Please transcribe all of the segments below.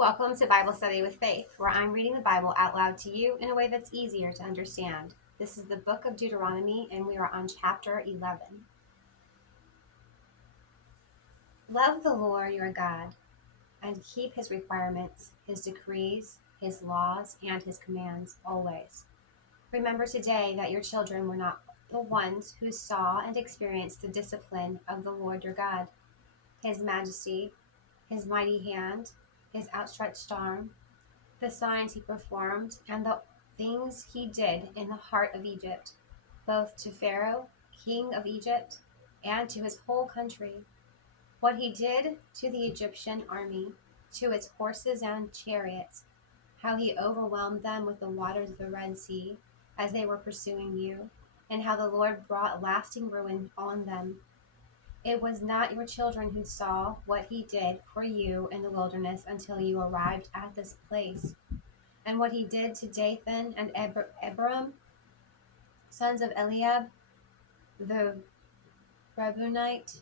Welcome to Bible Study with Faith, where I'm reading the Bible out loud to you in a way that's easier to understand. This is the book of Deuteronomy, and we are on chapter 11. Love the Lord your God, and keep his requirements, his decrees, his laws, and his commands always. Remember today that your children were not the ones who saw and experienced the discipline of the Lord your God, his majesty, his mighty hand, his outstretched arm, the signs he performed, and the things he did in the heart of Egypt, both to Pharaoh, king of Egypt, and to his whole country. What he did to the Egyptian army, to its horses and chariots, how he overwhelmed them with the waters of the Red Sea as they were pursuing you, and how the Lord brought lasting ruin on them. It was not your children who saw what he did for you in the wilderness until you arrived at this place, and what he did to Dathan and Abiram, sons of Eliab, the Rebunite,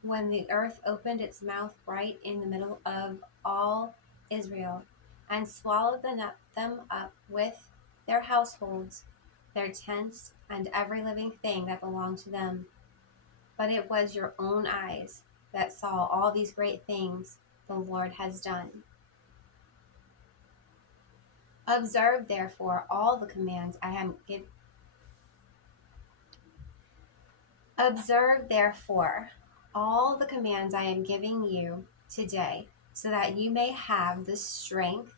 when the earth opened its mouth right in the middle of all Israel, and swallowed them up with their households, their tents, and every living thing that belonged to them. But it was your own eyes that saw all these great things the Lord has done. Observe, therefore, all the commands I am giving. Observe, therefore, all the commands I am giving you today, so that you may have the strength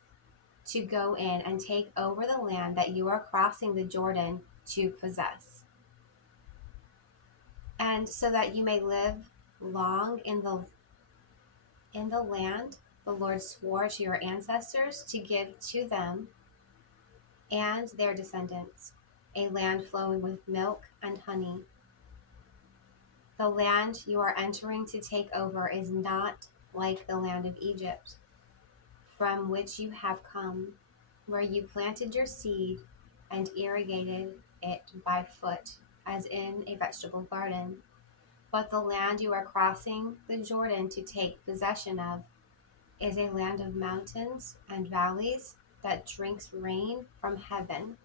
to go in and take over the land that you are crossing the Jordan to possess, and so that you may live long in the land the Lord swore to your ancestors to give to them and their descendants, a land flowing with milk and honey. The land you are entering to take over is not like the land of Egypt, from which you have come, where you planted your seed and irrigated it by foot, as in a vegetable garden. But the land you are crossing the Jordan to take possession of is a land of mountains and valleys that drinks rain from heaven.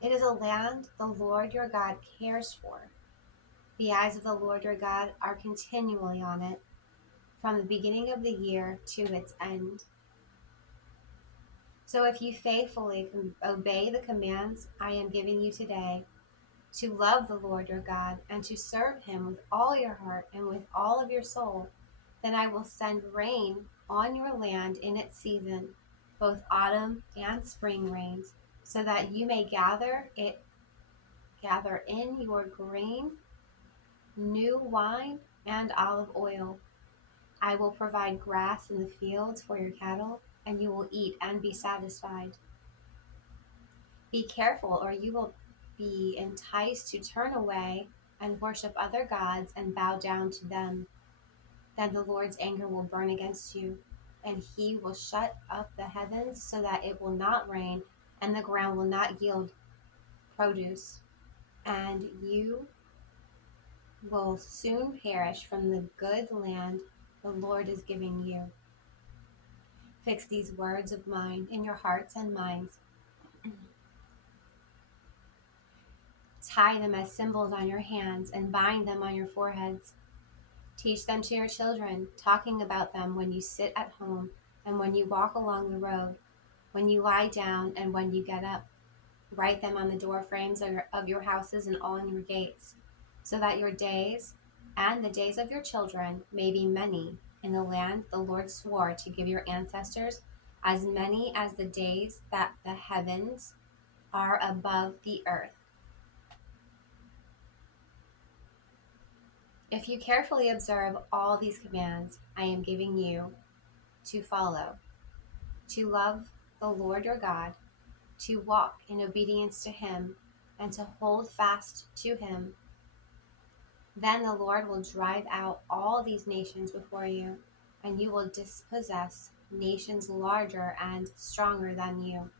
It is a land the Lord your God cares for. The eyes of the Lord your God are continually on it, from the beginning of the year to its end. So if you faithfully obey the commands I am giving you today, to love the Lord your God and to serve him with all your heart and with all of your soul, then I will send rain on your land in its season, both autumn and spring rains, so that you may gather in your grain, new wine, and olive oil. I will provide grass in the fields for your cattle, and you will eat and be satisfied. Be careful, or you will be enticed to turn away and worship other gods and bow down to them. Then the Lord's anger will burn against you, and he will shut up the heavens so that it will not rain, and the ground will not yield produce, and you will soon perish from the good land the Lord is giving you. Fix these words of mine in your hearts and minds. Tie them as symbols on your hands and bind them on your foreheads. Teach them to your children, talking about them when you sit at home and when you walk along the road, when you lie down and when you get up. Write them on the door frames of your houses and on your gates, so that your days and the days of your children may be many in the land the Lord swore to give your ancestors, as many as the days that the heavens are above the earth. If you carefully observe all these commands I am giving you to follow, to love the Lord your God, to walk in obedience to him, and to hold fast to him, then the Lord will drive out all these nations before you, and you will dispossess nations larger and stronger than you.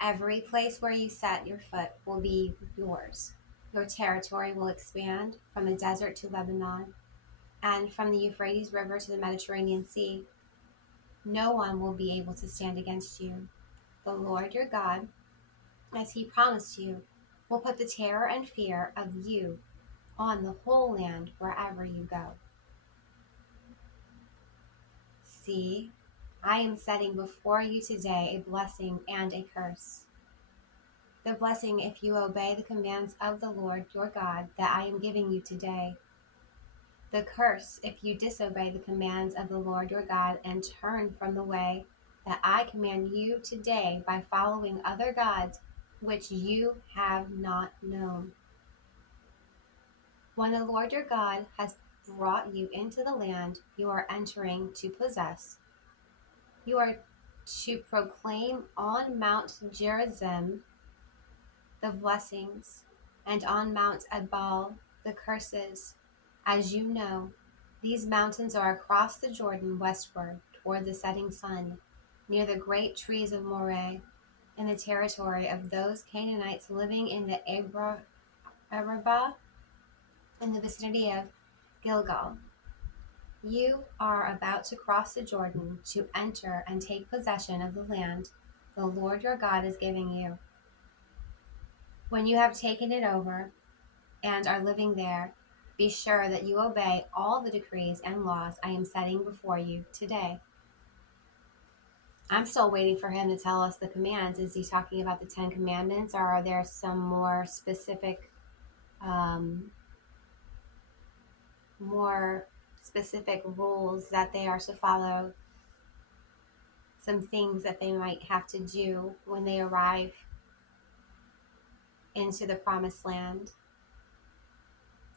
Every place where you set your foot will be yours. Your territory will expand from the desert to Lebanon, and from the Euphrates River to the Mediterranean Sea, no one will be able to stand against you. The Lord your God, as he promised you, will put the terror and fear of you on the whole land wherever you go. See, I am setting before you today a blessing and a curse. The blessing if you obey the commands of the Lord your God that I am giving you today. The curse if you disobey the commands of the Lord your God and turn from the way that I command you today by following other gods which you have not known. When the Lord your God has brought you into the land you are entering to possess, you are to proclaim on Mount Gerizim the blessings, and on Mount Ebal the curses. As you know, these mountains are across the Jordan westward toward the setting sun, near the great trees of Moreh, in the territory of those Canaanites living in the Arabah, in the vicinity of Gilgal. You are about to cross the Jordan to enter and take possession of the land the Lord your God is giving you. When you have taken it over and are living there, be sure that you obey all the decrees and laws I am setting before you today. I'm still waiting for him to tell us the commands. Is he talking about the 10 Commandments, or are there some more specific rules that they are to follow, some things that they might have to do when they arrive into the promised land?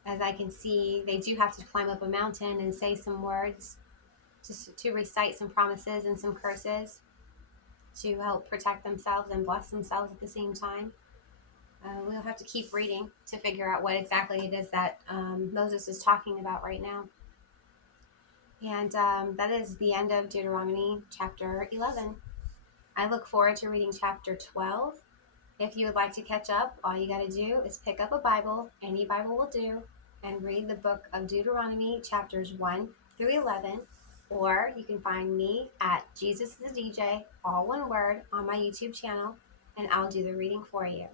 As I can see, they do have to climb up a mountain and say some words, just to recite some promises and some curses to help protect themselves and bless themselves at the same time. We'll have to keep reading to figure out what exactly it is that Moses is talking about right now. And that is the end of Deuteronomy chapter 11. I look forward to reading chapter 12. If you would like to catch up, all you got to do is pick up a Bible, any Bible will do, and read the book of Deuteronomy chapters 1 through 11. Or you can find me at Jesus is a DJ, all one word, on my YouTube channel, and I'll do the reading for you.